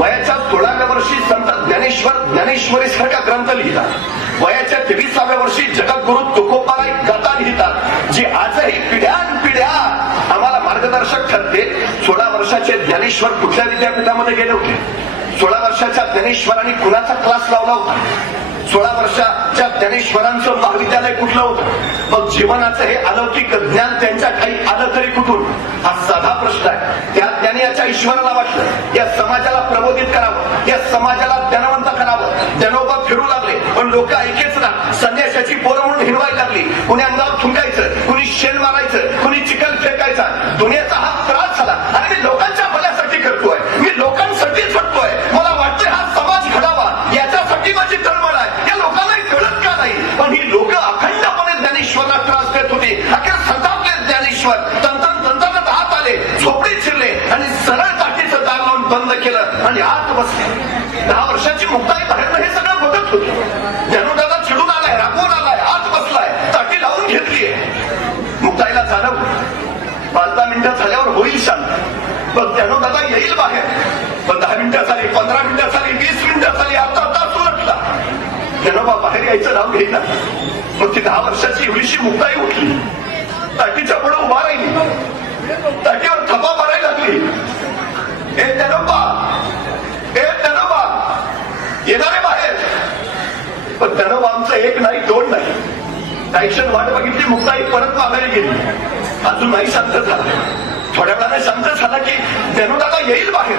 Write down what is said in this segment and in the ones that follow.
वयाच्या 16व्या वर्षी संत ज्ञानेश्वरी सारखा ग्रंथ लिहितात. वयाच्या 23व्या वर्षी जगद्गुरु तुकोबाला एक गाथा लिहितात, जी आजही पिढ्यानपिढ्या आम्हाला मार्गदर्शक ठरते. 16 वर्षाचे ज्ञानेश्वर कुठल्या विद्यापीठामध्ये गेले होते? 16 वर्षाच्या ज्ञानेश्वरांनी कुणाचा क्लास लावला होता? 16 वर्षाच्या ज्ञानेश्वरांचं महाविद्यालय कुठलं होतं? मग जीवनाचं हे अलौकिक ज्ञान त्यांच्या काही आलं तरी कुठून? हा साधा प्रश्न आहे. त्या ज्ञानी याच्या ईश्वराला वाटलं या समाजाला प्रबोधित करावं, या समाजाला ज्ञानवंत करावं. ज्ञानोबा फिरू लागले, पण लोक ऐकेच ना. संन्यासाची पोरं म्हणून हिरवायला लागली. कुणी अंगावर थुंकायचं, कुणी शेण मारायचं, कुणी चिखल फेकायचा. दुनियेचा हा त्रास झाला. आणि मी लोकांच्या भल्यासाठी करतोय, मी लोकांसाठी झटतोय. मला वाटतंय हा समाज घडावा, याच्यासाठी माझी तळमळ आहे. या लोकांनाही कळत का नाही? पण ही लोक अखंडपणे ज्ञानेश्वरला त्रास देत होती. अखेर संतापले ज्ञानेश्वर. तंतन हात आले, झोपडीत शिरले आणि सरळ ताटीचं दार लावून बंद केलं आणि आत बसले. 10 वर्षाची मुक्ताई बाहेर हे सगळं बघत होती. ज्ञानोदादा चिडून आलाय, रागवून आलाय, आत बसलाय, ताटी लावून घेतलीये. मुक्ताईला जाणवलं 5-10 मिनिटं झाल्यावर होईल शांत. पण ज्ञानोदादा येईल बाहेर. पण 10 मिनिटं झाली, 15 मिनिटं झाली, 20 मिनिटं झाली, अर्धा तास उलटला. ज्ञानोबा बाहेर यायचं नाव घेईना. मग ती 10 वर्षाची एवढीशी मुक्ताई उठली, ताटीच्या पुढे उभा राहिली, ताटीवर थपा मारायला लागली. हे ज्ञानोबा, हे ज्ञानोबा, येणारे बाहेर. पण ज्ञानोबा आमचं 1 नाही 2 नाही. काही क्षण वाट बघितली, मुक्ताई परत मागायला गेली. अजून नाही शांत झाला. थोड्या वेळाने शांत झाला की ज्ञानोदादा येईल बाहेर.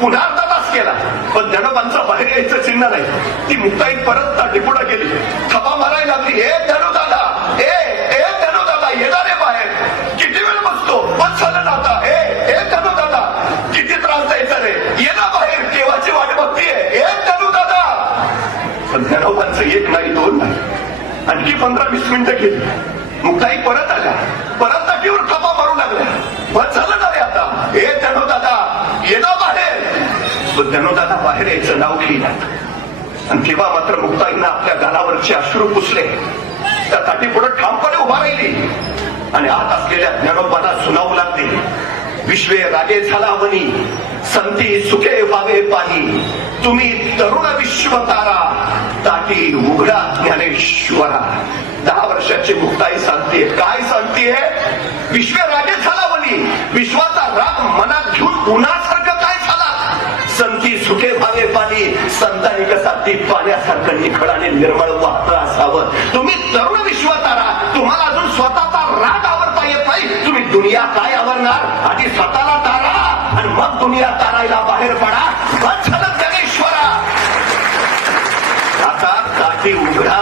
पुन्हा अर्धा तास केला, पण ज्ञानोबांचं बाहेर यायचं चिन्ह नाही. ती मुक्ताई परत ताटीपुढे गेली, थपा मारायला लागली. ए ज्ञानोदादा, ए ज्ञानोदादा, येणारे बाहेर. किती वेळ बसतो? बस झालं ना आता. ए ज्ञानोदादा, किती त्रास द्यायचा रे? ये ना बाहेर, केव्हाची वाट बघतीये. ए ज्ञानोदादा. पण ज्ञानोबांचं 1 नाही 2 नाही. आणखी 15-20 मिनिटं गेली. मुक्ताई परत आल्या, परत ताटीवर थपा मारू लागल्या. बस झालं ना रे आता. ए ज्ञानोदादा, ये ना बाहेर. पण ज्ञानोदादा बाहेर यायचं नाव घेईनात. आणि तेव्हा मात्र मुक्ताईंना आपल्या गालावरचे अश्रू पुसले. त्या ताटीपुढे ठामपणे उभा राहिली आणि आत असलेल्या ज्ञानोबांना सुनावू लागली. विश्वे रागे झाला वनी, संती सुखे व्हावे पाणी. तुम्ही तरुण विश्वतारा, ताटी उघडा ज्ञानेश्वरा. 10 वर्षाची मुक्ताई सांगते. काय सांगतेय? विश्वे रागे झाला वनी, विश्वाचा राग मनात घेऊन उन्हासारखं काय झाला. संती सुखे व्हावे पाणी, संतांनी कसा ती पाण्यासारखं निखळ आणि निर्मळ वाहतं असावं. तुम्ही तरुण विश्वतारा, तुम्हाला अजून स्वतःचा राग आवरता येत नाही. तुम्ही दुनिया काय आवरणार? आधी स्वतःला तारा आणि मग दुनिया तारायला बाहेर पडा. बस झालं ज्ञानेश्वरा. आता ताटी उघडा,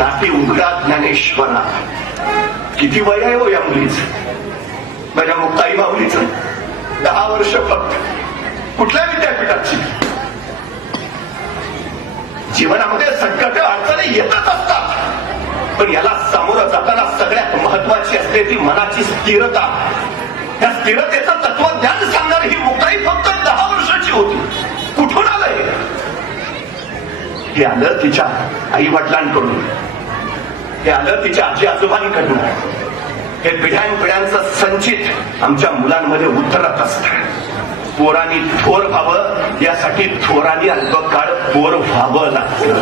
ताटी उघडा ज्ञानेश्वरा. किती वय आहे हो या मुलीचं, माझ्या मुक्ताई माऊलीचं? 10 वर्ष फक्त. कुठल्या विद्यापीठाची? जीवनामध्ये संकट अडचणी येतच असतात, पण याला सामोरं जाताना सगळ्यात महत्वाची असते ती मनाची स्थिरता. या स्थिरतेचं तत्वज्ञान सांगणारी ही मुक्ताई फक्त 10 वर्षाची होती. कुठून आलंय? हे आलं तिच्या आई वडिलांकडून, हे आलं तिच्या आजी आजोबांकडून. हे पिढ्यानपिढ्यांचं संचित आमच्या मुलांमध्ये उतरत असतं. पोरांनी थोर व्हावं यासाठी थोरांनी अल्पकाळ पोर व्हावं लागतं.